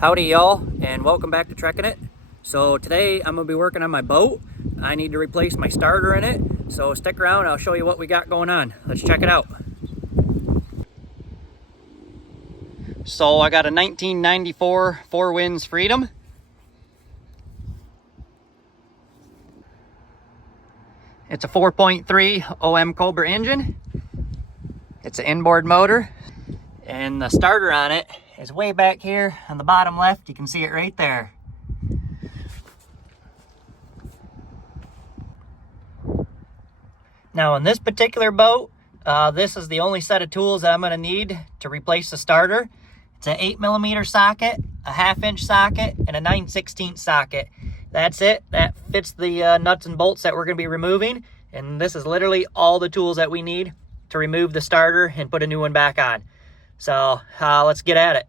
Howdy y'all, and welcome back to Trekking It. So today I'm going to be working on my boat. I need to replace my starter in it, so stick around, I'll show you what we got going on. Let's check it out. So I got a 1994 Fourwinns Freedom. It's a 4.3 OM Cobra engine. It's an inboard motor, and the starter on it is way back here on the bottom left. You can see it right there. Now on this particular boat, this is the only set of tools that I'm going to need to replace the starter. It's an 8mm socket, a 1/2 inch socket, and a 9/16 socket. That's it. That fits the nuts and bolts that we're going to be removing. And this is literally all the tools that we need to remove the starter and put a new one back on. So let's get at it.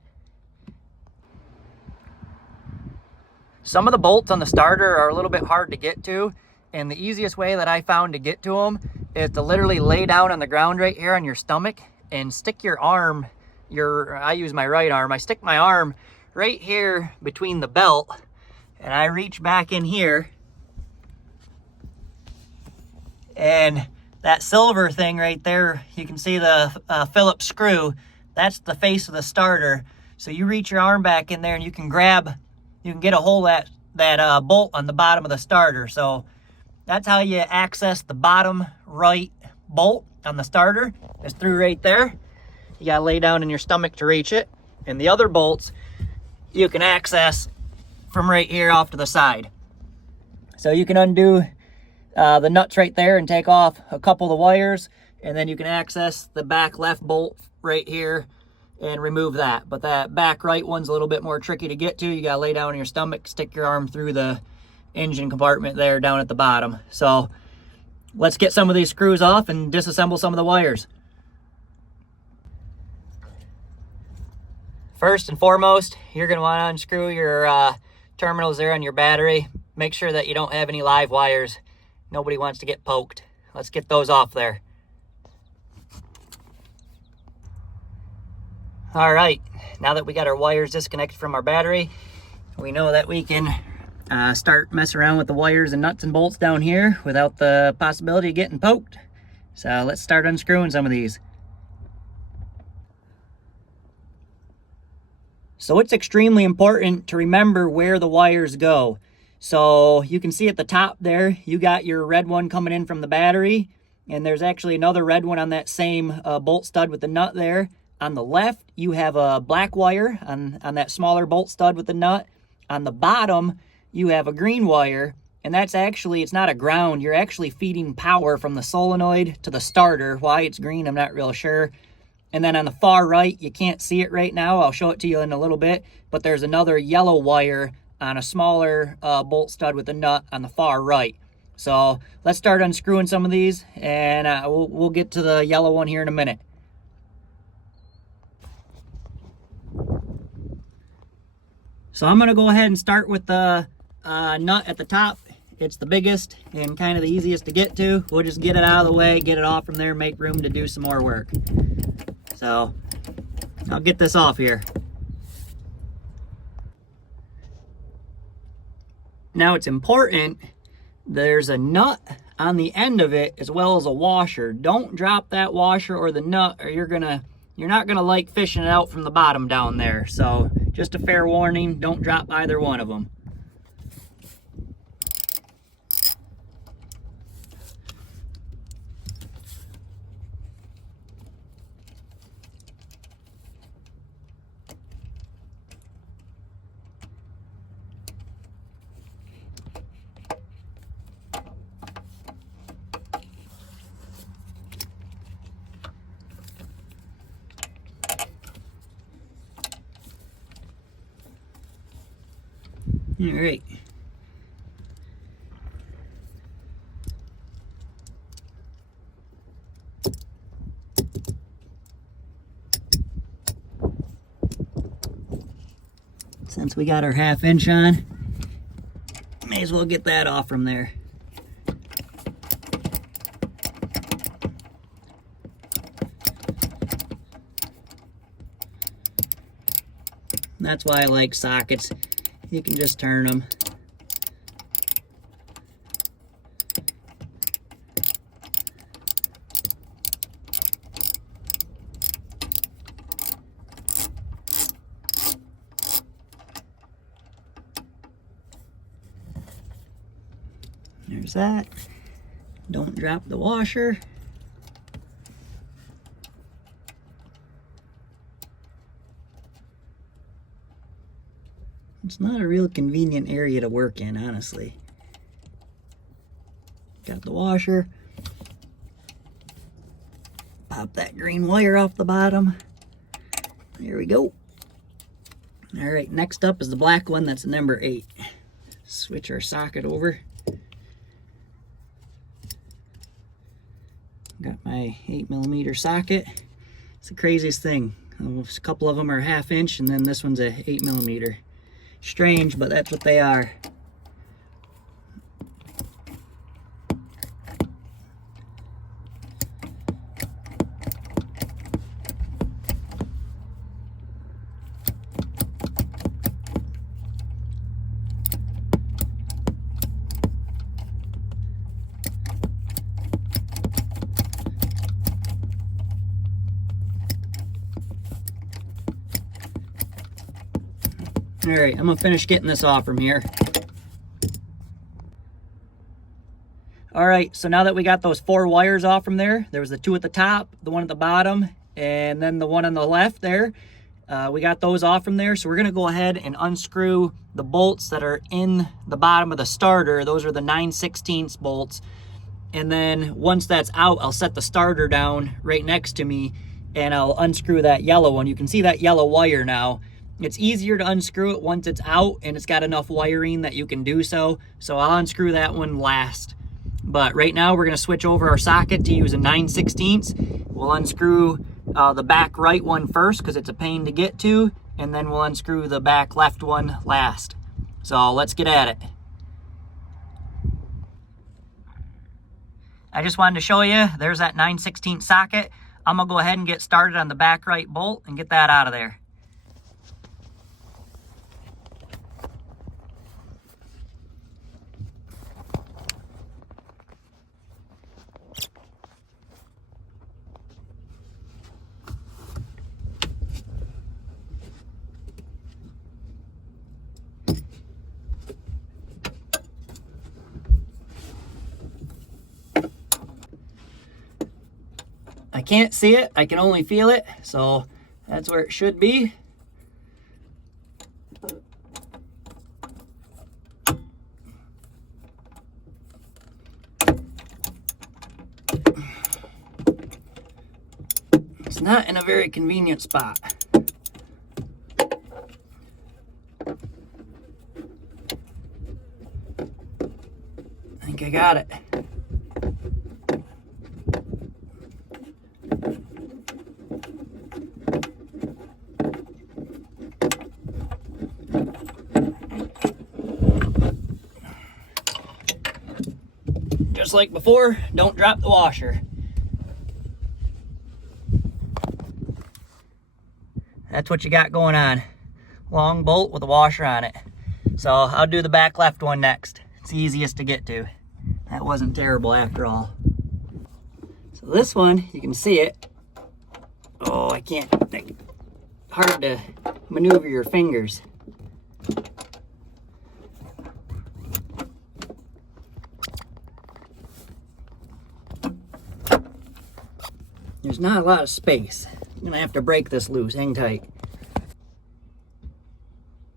Some of the bolts on the starter are a little bit hard to get to, and the easiest way that I found to get to them is to literally lay down on the ground right here on your stomach and stick your arm, I use my right arm, I stick my arm right here between the belt, and I reach back in here, and that silver thing right there, you can see the Phillips screw. That's the face of the starter. So you reach your arm back in there and you can get a hold of that bolt on the bottom of the starter. So that's how you access the bottom right bolt on the starter. It's through right there. You gotta lay down in your stomach to reach it. And the other bolts you can access from right here off to the side. So you can undo the nuts right there and take off a couple of the wires, and then you can access the back left bolt right here and remove that. But that back right one's a little bit more tricky to get to. You gotta lay down on your stomach, stick your arm through the engine compartment there down at the bottom. So let's get some of these screws off and disassemble some of the wires. First and foremost, you're gonna wanna unscrew your terminals there on your battery. Make sure that you don't have any live wires. Nobody wants to get poked. Let's get those off there. All right, now that we got our wires disconnected from our battery, we know that we can start messing around with the wires and nuts and bolts down here without the possibility of getting poked. So let's start unscrewing some of these. So it's extremely important to remember where the wires go. So you can see at the top there, you got your red one coming in from the battery, and there's actually another red one on that same bolt stud with the nut there. On the left, you have a black wire on that smaller bolt stud with the nut. On the bottom, you have a green wire, and that's actually, it's not a ground. You're actually feeding power from the solenoid to the starter. Why it's green, I'm not real sure. And then on the far right, you can't see it right now. I'll show it to you in a little bit, but there's another yellow wire on a smaller bolt stud with a nut on the far right. So let's start unscrewing some of these, and we'll get to the yellow one here in a minute. So I'm gonna go ahead and start with the nut at the top. It's the biggest and kind of the easiest to get to. We'll just get it out of the way, get it off from there, make room to do some more work. So I'll get this off here. Now it's important, there's a nut on the end of it as well as a washer. Don't drop that washer or the nut, or you're not gonna like fishing it out from the bottom down there. So just a fair warning, don't drop either one of them. All right. Since we got our 1/2 inch on, may as well get that off from there. That's why I like sockets. You can just turn them. There's that. Don't drop the washer. It's not a real convenient area to work in, honestly. Got the washer. Pop that green wire off the bottom. There we go. All right, next up is the black one. That's number 8. Switch our socket over. Got my 8mm socket. It's the craziest thing. A couple of them are 1/2 inch, and then this one's a 8mm. Strange, but that's what they are. All right, I'm gonna finish getting this off from here. All right, so now that we got those 4 wires off from there, there was the 2 at the top, the 1 at the bottom, and then the 1 on the left there. We got those off from there, so we're gonna go ahead and unscrew the bolts that are in the bottom of the starter. Those are the 9/16 bolts. And then once that's out, I'll set the starter down right next to me, and I'll unscrew that yellow one. You can see that yellow wire now. It's easier to unscrew it once it's out and it's got enough wiring that you can do so. So I'll unscrew that one last. But right now we're gonna switch over our socket to use a 9/16. We'll unscrew the back right one first because it's a pain to get to, and then we'll unscrew the back left one last. So let's get at it. I just wanted to show you, there's that 9/16 socket. I'm gonna go ahead and get started on the back right bolt and get that out of there. I can't see it, I can only feel it, so that's where it should be. It's not in a very convenient spot. I think I got it. Just like before, don't drop the washer. That's what you got going on. Long bolt with a washer on it. So I'll do the back left one next. It's the easiest to get to. That wasn't terrible after all. So this one, you can see it. Oh, I can't think. Hard to maneuver your fingers. There's not a lot of space. I'm gonna have to break this loose. Hang tight.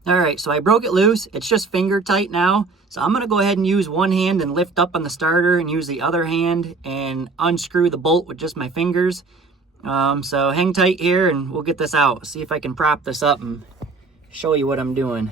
All right, so I broke it loose. It's just finger tight now. So I'm gonna go ahead and use one hand and lift up on the starter and use the other hand and unscrew the bolt with just my fingers. So hang tight here and we'll get this out. See if I can prop this up and show you what I'm doing.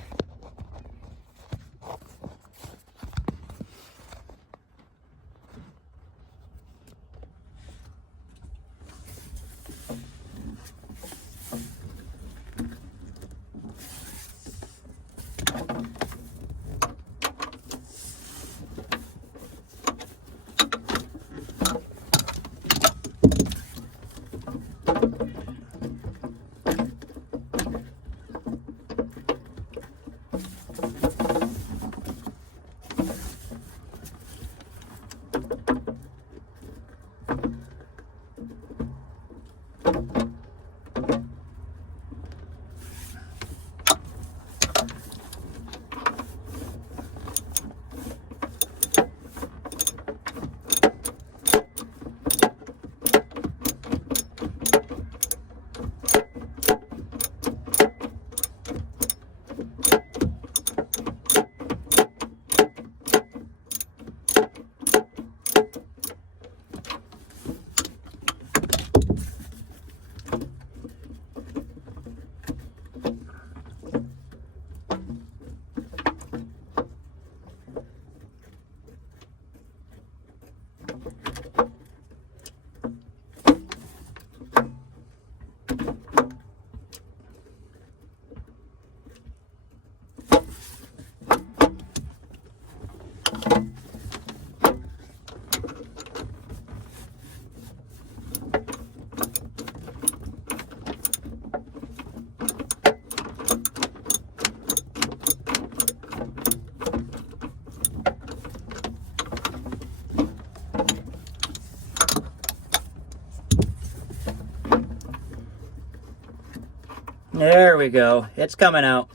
we go. It's coming out.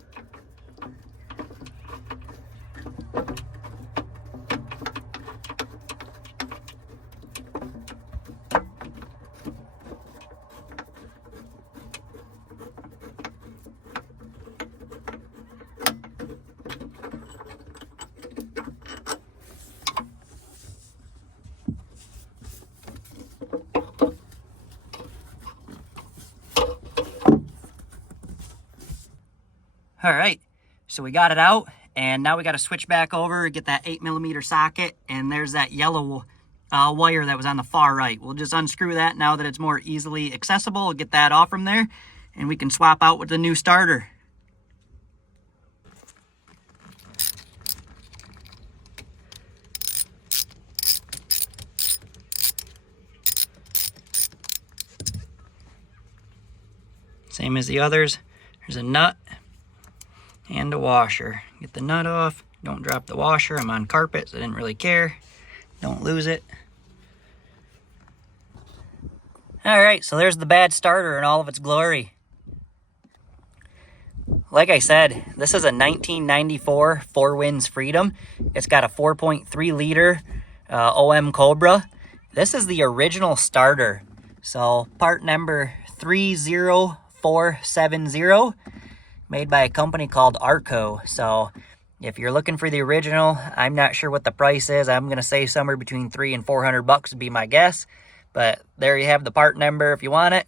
All right, so we got it out, and now we got to switch back over, get that 8mm socket, and there's that yellow wire that was on the far right. We'll just unscrew that now that it's more easily accessible. We'll get that off from there, and we can swap out with the new starter. Same as the others, there's a nut and a washer. Get the nut off, don't drop the washer. I'm on carpet, so I didn't really care. Don't lose it. All right, so there's the bad starter in all of its glory. Like I said, this is a 1994 Fourwinns Freedom. It's got a 4.3 liter OM Cobra. This is the original starter. So part number 30470. Made by a company called Arco. So if you're looking for the original, I'm not sure what the price is. I'm going to say somewhere between $300 and $400 would be my guess. But there you have the part number if you want it.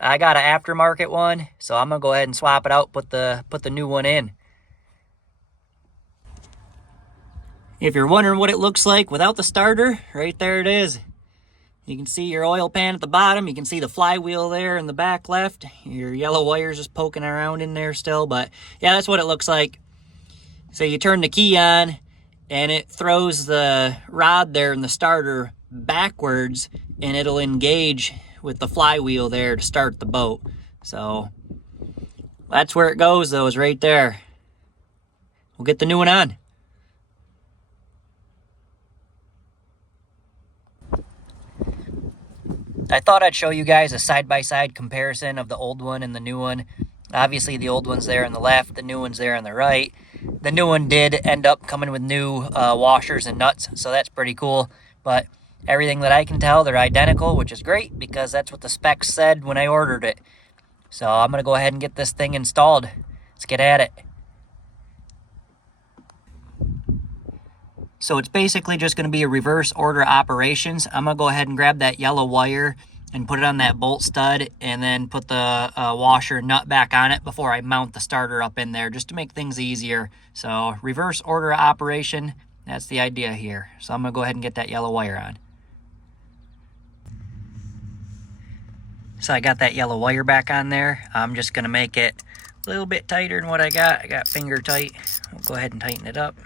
I got an aftermarket one, so I'm going to go ahead and swap it out, put the new one in. If you're wondering what it looks like without the starter, right there it is. You can see your oil pan at the bottom. You can see the flywheel there in the back left. Your yellow wire's just poking around in there still. But yeah, that's what it looks like. So you turn the key on and it throws the rod there in the starter backwards, and it'll engage with the flywheel there to start the boat. So that's where it goes though, is right there. We'll get the new one on. I thought I'd show you guys a side-by-side comparison of the old one and the new one. Obviously, the old one's there on the left, the new one's there on the right. The new one did end up coming with new washers and nuts, so that's pretty cool. But everything that I can tell, they're identical, which is great because that's what the specs said when I ordered it. So I'm going to go ahead and get this thing installed. Let's get at it. So it's basically just going to be a reverse order operations. I'm going to go ahead and grab that yellow wire and put it on that bolt stud, and then put the washer nut back on it before I mount the starter up in there, just to make things easier. So reverse order operation, that's the idea here. So I'm going to go ahead and get that yellow wire on. So I got that yellow wire back on there. I'm just going to make it a little bit tighter than what I got. I got finger tight. We'll go ahead and tighten it up.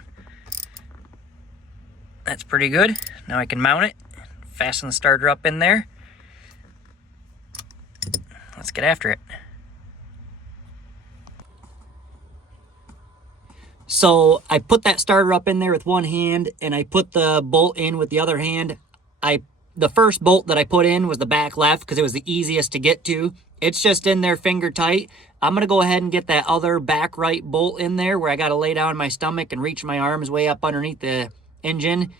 That's pretty good. Now I can mount it, fasten the starter up in there. Let's get after it. So I put that starter up in there with one hand, and I put the bolt in with the other hand. The first bolt that I put in was the back left because it was the easiest to get to. It's just in there finger tight. I'm going to go ahead and get that other back right bolt in there where I got to lay down my stomach and reach my arms way up underneath the engine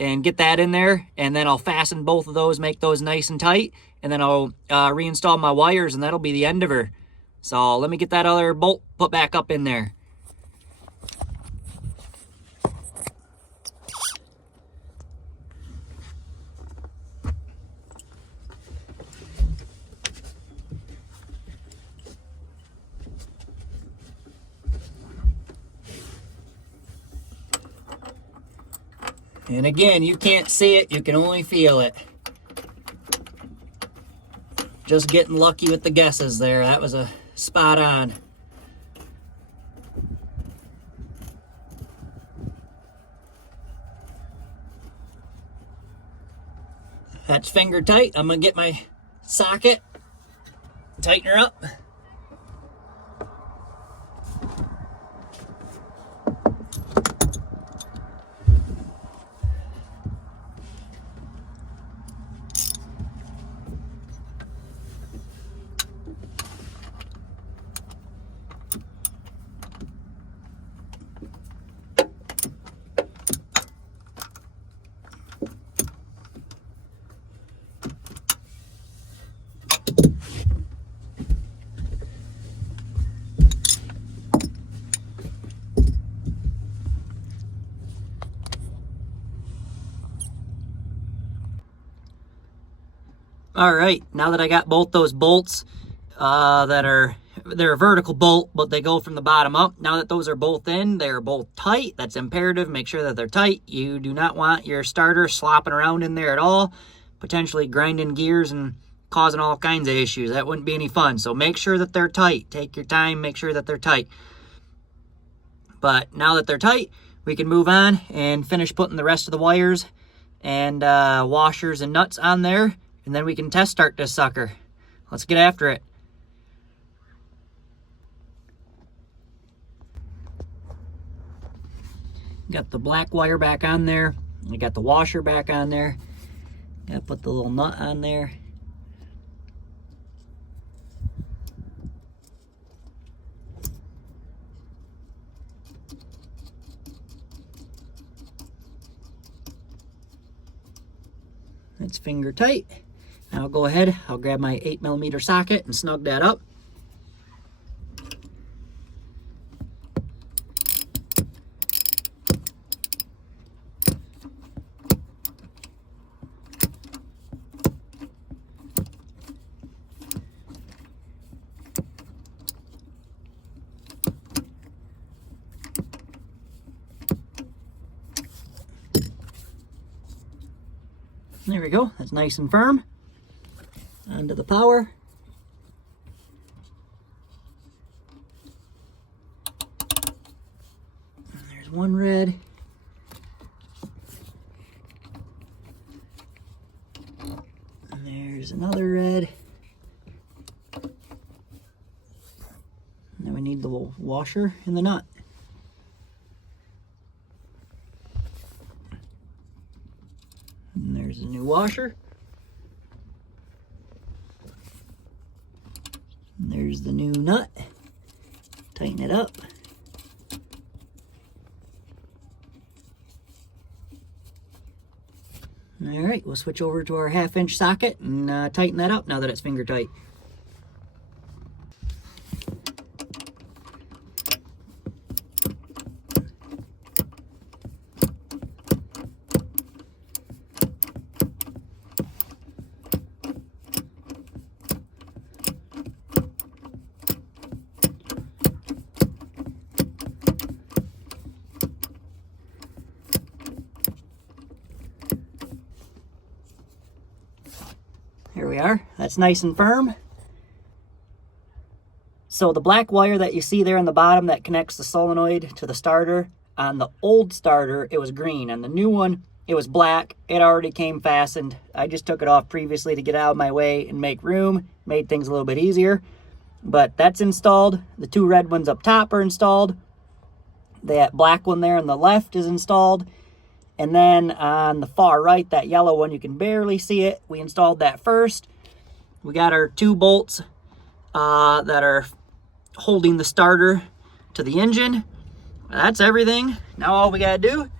and get that in there, and then I'll fasten both of those, make those nice and tight, and then I'll reinstall my wires, and that'll be the end of her. So let me get that other bolt put back up in there. And again, you can't see it, you can only feel it. Just getting lucky with the guesses there. That was a spot on. That's finger tight. I'm gonna get my socket, tighten her up. All right, now that I got both those bolts they're a vertical bolt, but they go from the bottom up. Now that those are both in, they're both tight. That's imperative. Make sure that they're tight. You do not want your starter slopping around in there at all, potentially grinding gears and causing all kinds of issues. That wouldn't be any fun. So make sure that they're tight. Take your time, make sure that they're tight. But now that they're tight, we can move on and finish putting the rest of the wires and washers and nuts on there, and then we can test start this sucker. Let's get after it. Got the black wire back on there. I got the washer back on there. Gotta put the little nut on there. That's finger tight. Now I'll go ahead, I'll grab my 8mm socket and snug that up. There we go, that's nice and firm. Onto the power. And there's one red. And there's another red. And then we need the washer and the nut. And there's the new washer. And there's the new nut. Tighten it up. All right, we'll switch over to our 1/2" socket and tighten that up now that it's finger tight. Here we are, that's nice and firm. So the black wire that you see there on the bottom that connects the solenoid to the starter, on the old starter it was green, and the new one it was black. It already came fastened. I just took it off previously to get out of my way and make room, made things a little bit easier. But that's installed. The two red ones up top are installed. That black one there on the left is installed. And then on the far right, that yellow one, you can barely see it. We installed that first. We got our 2 bolts that are holding the starter to the engine. That's everything. Now all we gotta do,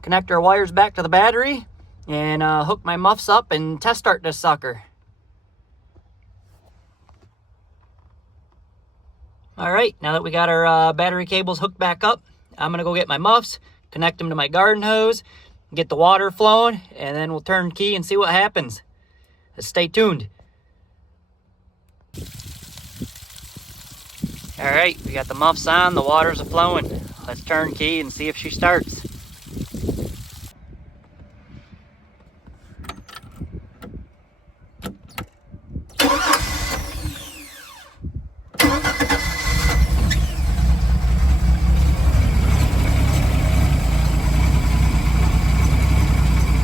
connect our wires back to the battery and hook my muffs up and test start this sucker. All right, now that we got our battery cables hooked back up, I'm gonna go get my muffs, connect them to my garden hose, get the water flowing, and then we'll turn key and see what happens. Stay tuned. All right, we got the muffs on, the waters are flowing. Let's turn key and see if she starts.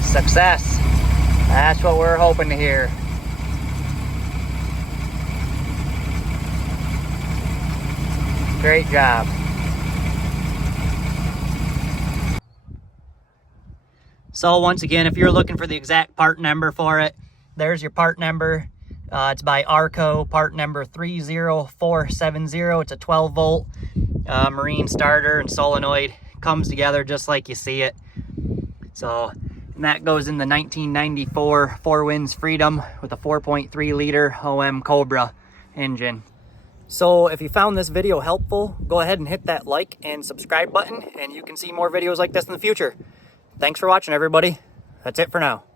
Success. That's what we're hoping to hear. Great job. So once again, if you're looking for the exact part number for it, there's your part number. It's by Arco, part number 30470. It's a 12 volt marine starter and solenoid. Comes together just like you see it. So, and that goes in the 1994 Fourwinns Freedom with a 4.3 liter OM Cobra engine. So if you found this video helpful, go ahead and hit that like and subscribe button, and you can see more videos like this in the future. Thanks for watching, everybody. That's it for now.